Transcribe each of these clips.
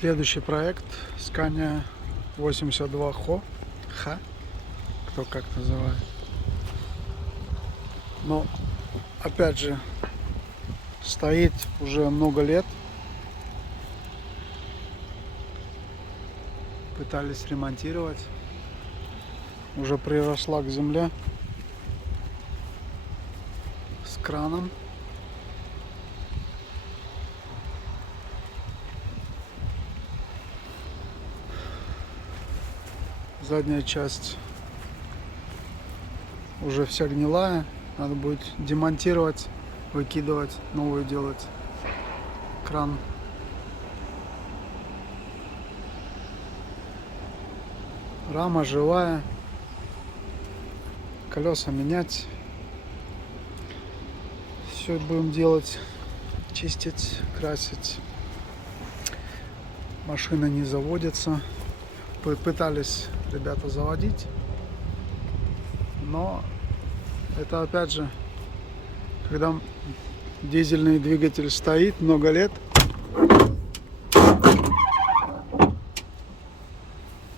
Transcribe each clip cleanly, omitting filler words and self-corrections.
Следующий проект Scania 82 Х, кто как называет. Но опять же стоит уже много лет. Пытались ремонтировать. Уже приросла к земле с краном. Задняя часть уже вся гнилая. Надо будет демонтировать, выкидывать, новую делать. Кран. Рама живая. Колеса менять. Все будем делать. Чистить, красить. Машина не заводится. Пытались ребята заводить, но это опять же, когда дизельный двигатель стоит много лет,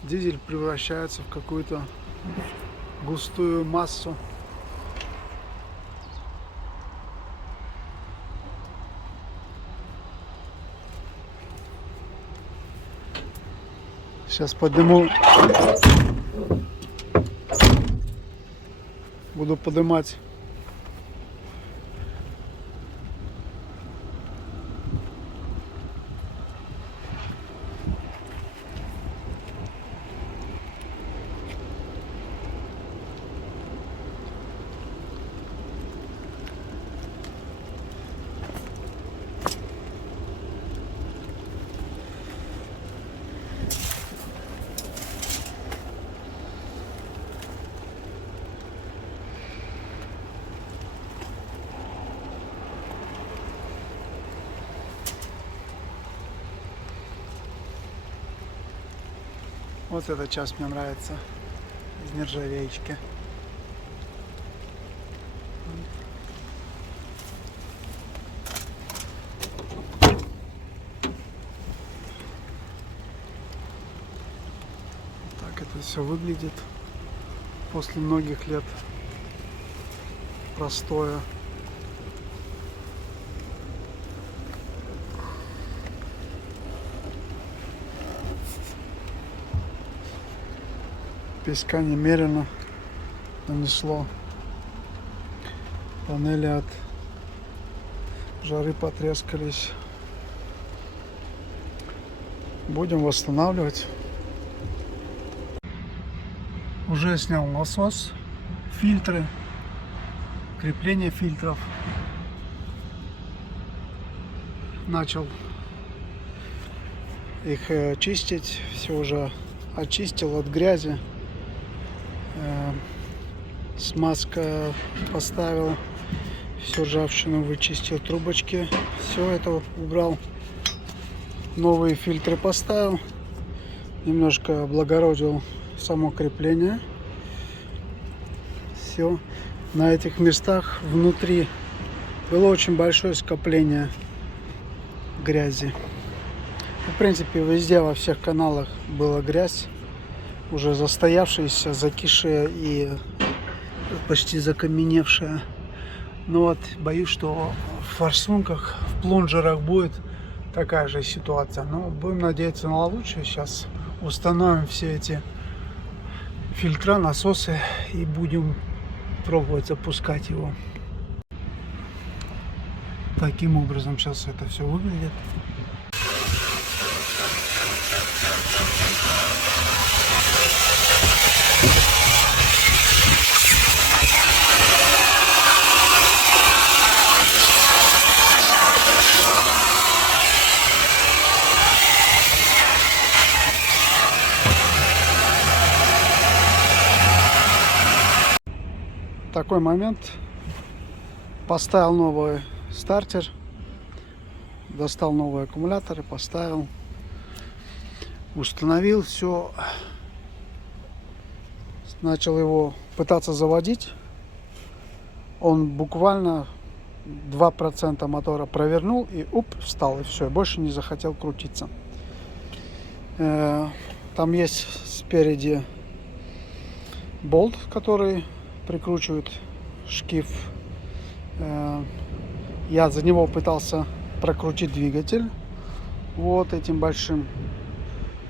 дизель превращается в какую-то густую массу. Сейчас подниму, буду поднимать. Вот эта часть мне нравится из нержавеечки. Так это все выглядит после многих лет простоя. Песка немерено нанесло. Панели от жары потрескались. Будем восстанавливать. Уже снял насос, фильтры, крепление фильтров. Начал их чистить. Все уже очистил от грязи. Смазка поставил, всю ржавчину вычистил, трубочки, все это убрал, новые фильтры поставил, немножко облагородил само крепление. Все, на этих местах внутри было очень большое скопление грязи. В принципе, везде, во всех каналах была грязь, уже застоявшаяся, закисшая и почти закаменевшая. Но вот боюсь, что в форсунках, в плунжерах будет такая же ситуация. Но будем надеяться на лучшее. Сейчас установим все эти фильтра, насосы и будем пробовать запускать его. Таким образом сейчас это все выглядит. Такой момент. Поставил новый стартер, достал новый аккумулятор и поставил, установил все, начал его пытаться заводить. Он буквально 2% мотора провернул и встал, и все, больше не захотел крутиться. Там есть спереди болт, который прикручивает шкив. Я за него пытался прокрутить двигатель вот этим большим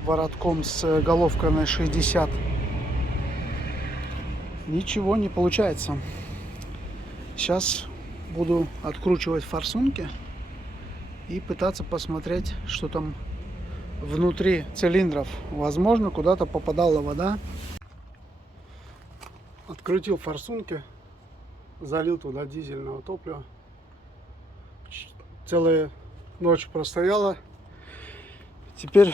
воротком с головкой на 60. Ничего не получается. Сейчас буду откручивать форсунки и пытаться посмотреть, что там внутри цилиндров. Возможно, куда-то попадала вода. Открутил форсунки, залил туда дизельного топлива. Целая ночь простояла. Теперь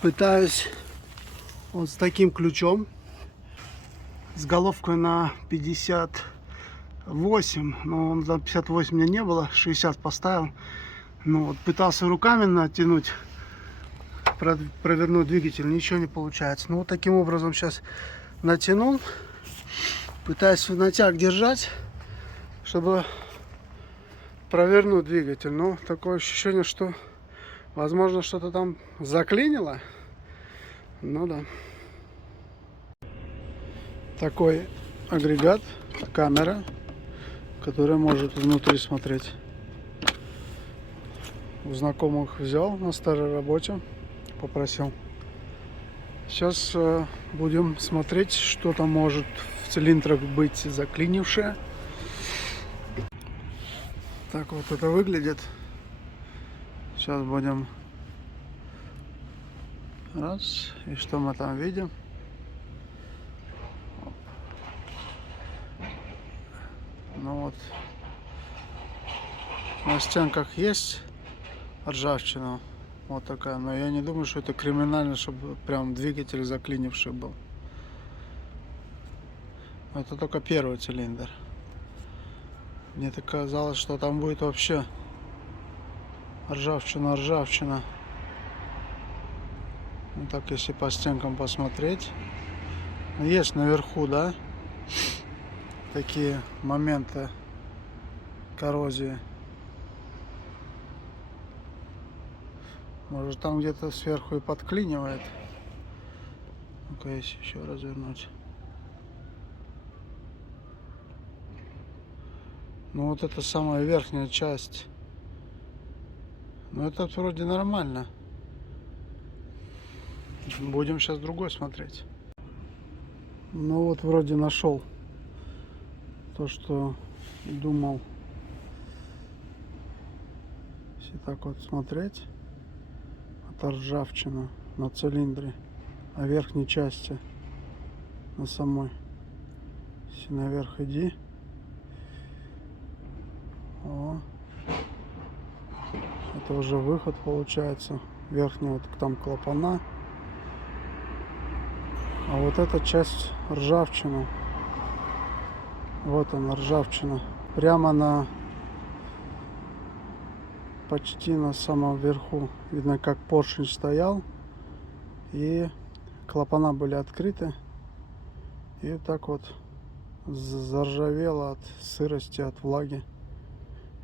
пытаюсь вот с таким ключом, с головкой на 58, но он на 58 у меня не было, 60 поставил. Ну вот пытался руками натянуть, провернуть двигатель, ничего не получается. Ну вот таким образом сейчас натянул, пытаюсь натяг держать, чтобы провернуть двигатель. Но такое ощущение, что возможно что-то там заклинило. Ну да. Такой агрегат, камера, которая может внутри смотреть. У знакомых взял на старой работе, попросил. Сейчас будем смотреть, что там может в цилиндрах быть заклинившее. Так вот это выглядит. Сейчас будем. Раз. И что мы там видим? Ну вот. На стенках есть ржавчина. Вот такая. Но я не думаю, что это криминально, чтобы прям двигатель заклинивший был. Это только первый цилиндр. Мне так казалось, что там будет вообще ржавчина. Ну, так, если по стенкам посмотреть. Есть наверху, да, такие моменты коррозии. Может, там где-то сверху и подклинивает. Ну-ка, если еще развернуть. Ну вот это самая верхняя часть. Ну это вроде нормально. Будем сейчас другой смотреть. Ну вот вроде нашел то, что думал. Если так вот смотреть, это ржавчина на цилиндре, а верхней части на самой. Если наверх иди. О, это уже выход получается. Верхний вот там клапана. А вот эта часть ржавчина. Вот она, ржавчина. Прямо на почти на самом верху. Видно, как поршень стоял. И клапана были открыты. И так вот заржавело от сырости, от влаги.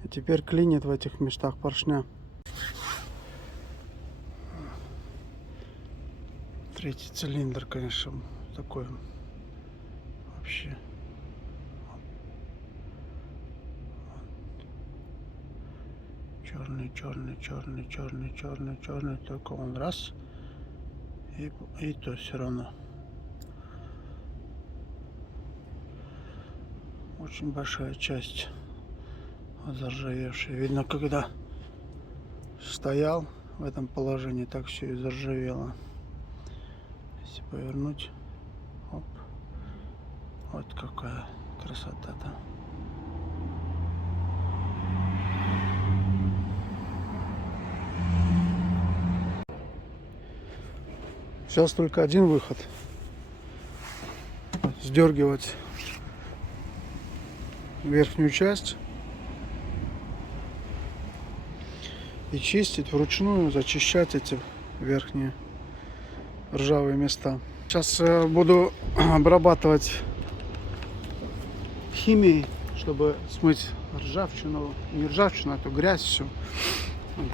И теперь клинит в этих местах поршня. Третий цилиндр, конечно, такой вообще. Черный, только он раз. И то все равно. Очень большая часть заржавевшая. Видно, когда стоял в этом положении, так все и заржавело. Если повернуть, оп, вот какая красота-то. Сейчас только один выход. Сдергивать верхнюю часть и чистить вручную, зачищать эти верхние ржавые места. Сейчас буду обрабатывать химией, чтобы смыть ржавчину, не ржавчину, а то грязь всю.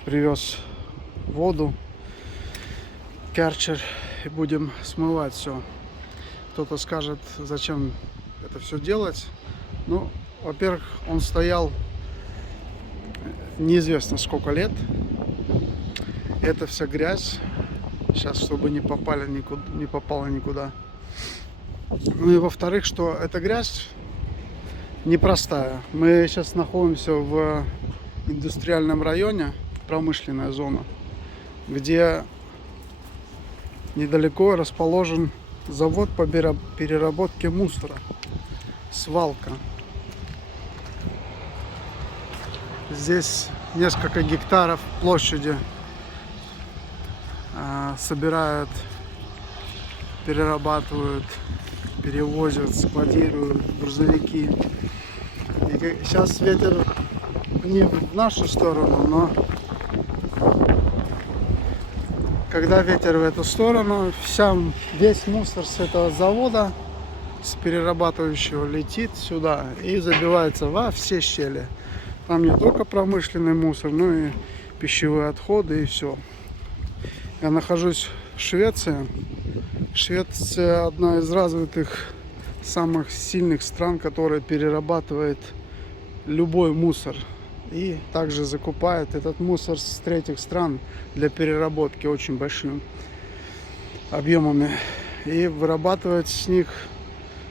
Привез воду, Кэрчер и будем смывать все. Кто-то скажет, зачем это все делать. Ну, во-первых, он стоял неизвестно сколько лет. Это вся грязь. Сейчас, чтобы не попала никуда. Ну и во-вторых, что эта грязь непростая. Мы сейчас находимся в индустриальном районе, промышленная зона, где недалеко расположен завод по переработке мусора, свалка. Здесь несколько гектаров площади собирают, перерабатывают, перевозят, складируют грузовики. И сейчас ветер не в нашу сторону, но когда ветер в эту сторону, весь мусор с этого завода, с перерабатывающего, летит сюда и забивается во все щели. Там не только промышленный мусор, но и пищевые отходы и все. Я нахожусь в Швеции. Швеция одна из развитых, самых сильных стран, которая перерабатывает любой мусор и также закупает этот мусор с третьих стран для переработки очень большими объемами и вырабатывает с них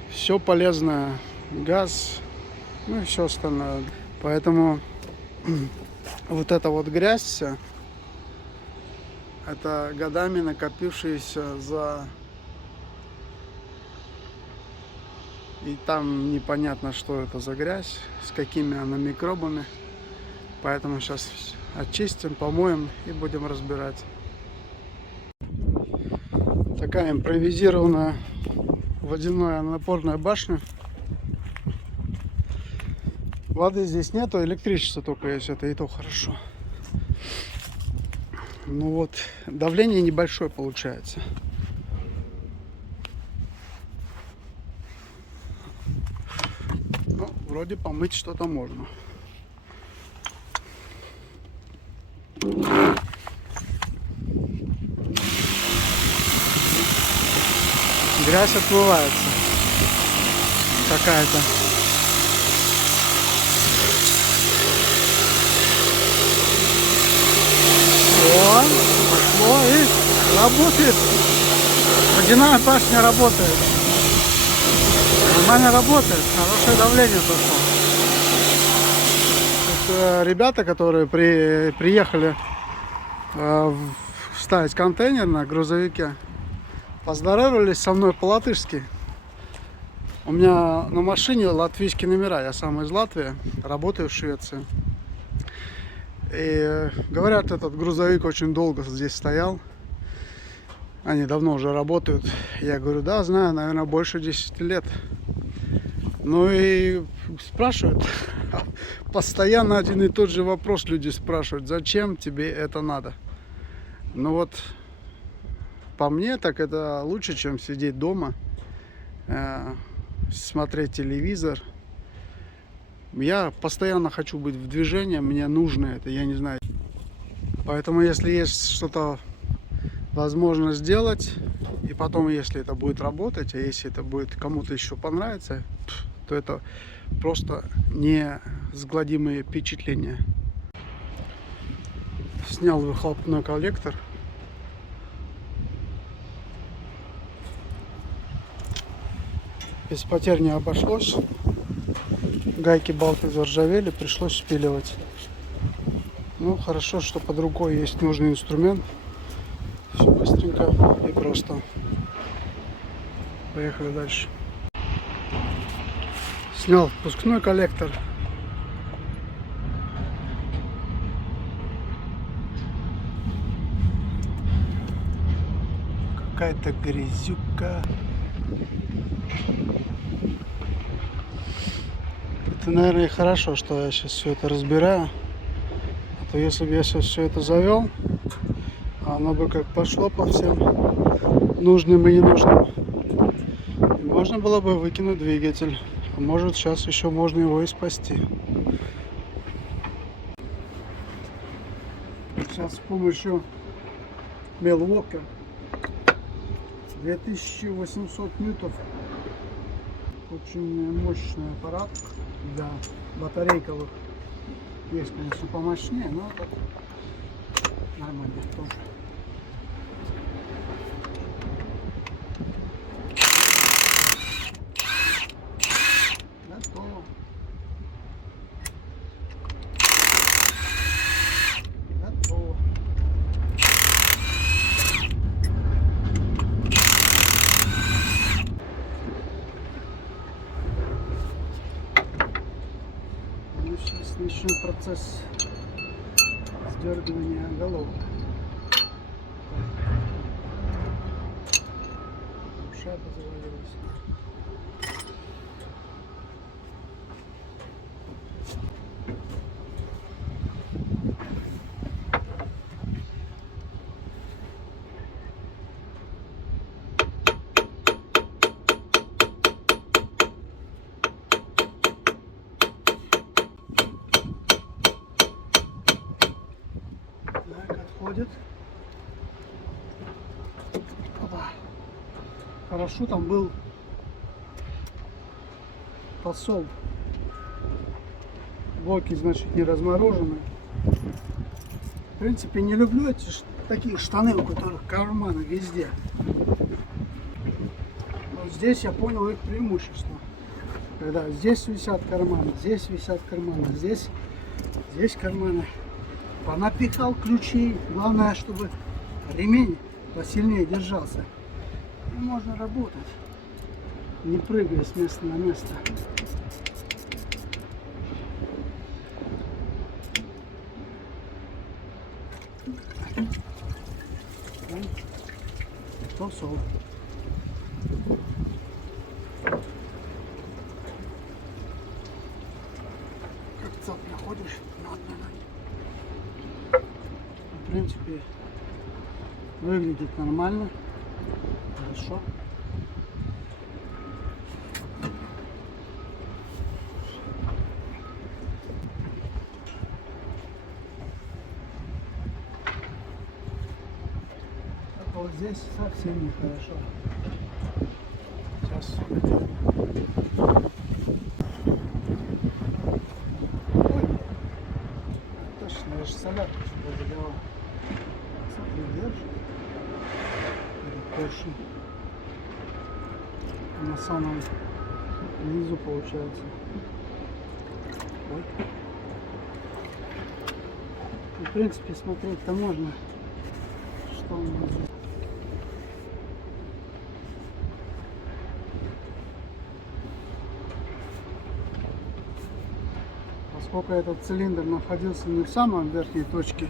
все полезное, газ, ну и все остальное. Поэтому вот эта вот грязь вся, это годами накопившаяся И там непонятно, что это за грязь, с какими она микробами. Поэтому сейчас очистим, помоем и будем разбирать. Такая импровизированная водяная напорная башня. Воды здесь нету, электричество только есть, это и то хорошо. Ну вот, давление небольшое получается. Ну, вроде помыть что-то можно. Грязь отмывается какая-то. О, пошло и работает. Водяная башня работает. Нормально работает. Хорошее давление пошло. Тут, ребята, которые приехали ставить контейнер на грузовике, поздоровались со мной по-латышски. У меня на машине латвийские номера. Я сам из Латвии, работаю в Швеции. И говорят, этот грузовик очень долго здесь стоял. Они давно уже работают. Я говорю, да, знаю, наверное, больше 10 лет. Ну и спрашивают. Постоянно один и тот же вопрос люди спрашивают. Зачем тебе это надо? Ну вот, по мне, так это лучше, чем сидеть дома, смотреть телевизор. Я постоянно хочу быть в движении, мне нужно это, я не знаю. Поэтому, если есть что-то возможно сделать, и потом, если это будет работать, а если это будет кому-то еще понравиться, то это просто несгладимые впечатления. Снял выхлопной коллектор. Без потерь не обошлось. Гайки, болты заржавели, пришлось спиливать. Ну, хорошо, что под рукой есть нужный инструмент. Все быстренько и просто. Поехали дальше. Снял впускной коллектор. Какая-то грязюка. Это, наверное, и хорошо, что я сейчас все это разбираю. А то если бы я сейчас все это завел, оно бы как пошло по всем нужным и ненужным. И можно было бы выкинуть двигатель. А может, сейчас еще можно его и спасти. Сейчас с помощью мелвока 2800 ньютов. Очень мощный аппарат для батарейковых. Есть, конечно, помощнее, но так нормально тоже. Готово. Готово. Ну, сейчас начнем процесс сдергивания головок. Шайба завалилась. Так, отходит. Опа. Хорошо, там был посол. Боки, значит, не разморожены. В принципе, не люблю эти такие штаны, у которых карманы везде. Вот здесь я понял их преимущество. Когда здесь висят карманы, здесь висят карманы, здесь карманы. Понапихал ключей. Главное, чтобы ремень посильнее держался. И можно работать, не прыгая с места на место. Посол. Как цапля ходишь, в принципе, выглядит нормально, хорошо. А вот здесь совсем нехорошо. Сейчас. Ой, точно, я же солярку сюда заливал. Смотри, держит. Это поршень. На самом низу получается. Ой. И, в принципе, смотреть-то можно, что у нас здесь. Поскольку этот цилиндр находился не в самой верхней точке,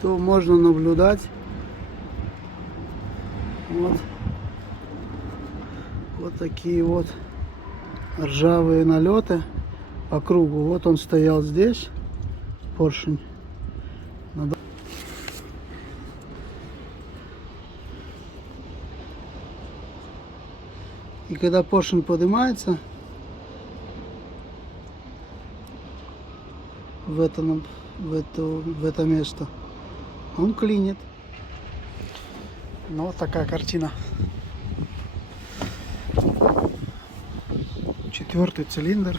то можно наблюдать вот такие вот ржавые налеты по кругу. Вот он стоял здесь, поршень. И когда поршень поднимается в это место, он клинит. Ну, вот такая картина. 4-й цилиндр.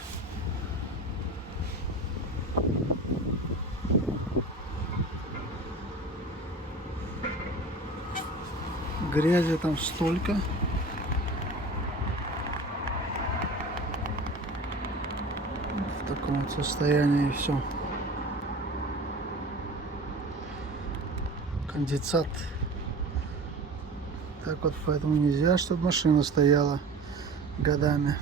Грязи там столько. В таком вот состоянии все. Конденсат. Так вот, поэтому нельзя, чтобы машина стояла годами.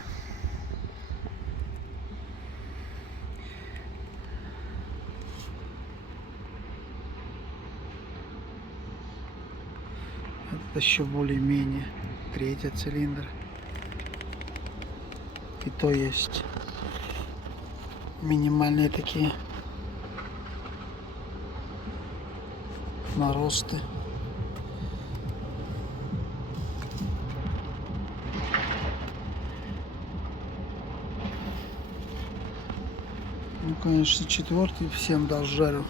Это еще более-менее. 3-й цилиндр. И то есть минимальные такие наросты. Ну, конечно, 4-й всем дал жару.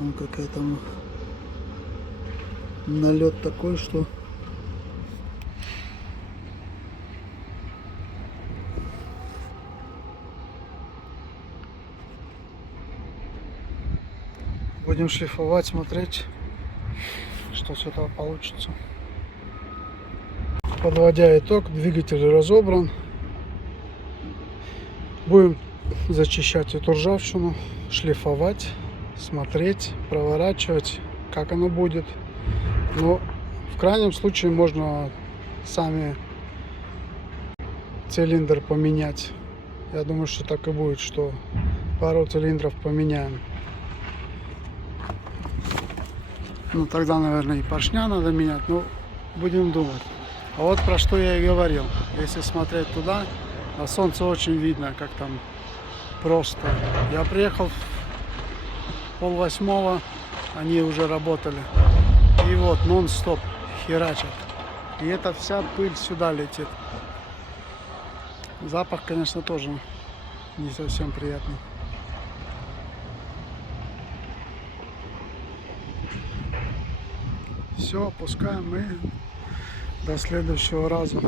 Вон какая там налет такой, что будем шлифовать, смотреть, что с этого получится. Подводя итог, двигатель разобран. Будем зачищать эту ржавчину, шлифовать, смотреть, проворачивать, как оно будет. Но в крайнем случае можно сами цилиндр поменять. Я думаю, что так и будет, что пару цилиндров поменяем. Ну тогда, наверное, и поршня надо менять, но будем думать. А вот про что я и говорил. Если смотреть туда, на солнце очень видно, как там просто. Я приехал в 7:30, они уже работали. И вот нон-стоп херачат. И эта вся пыль сюда летит. Запах, конечно, тоже не совсем приятный. Все, опускаем и до следующего раза.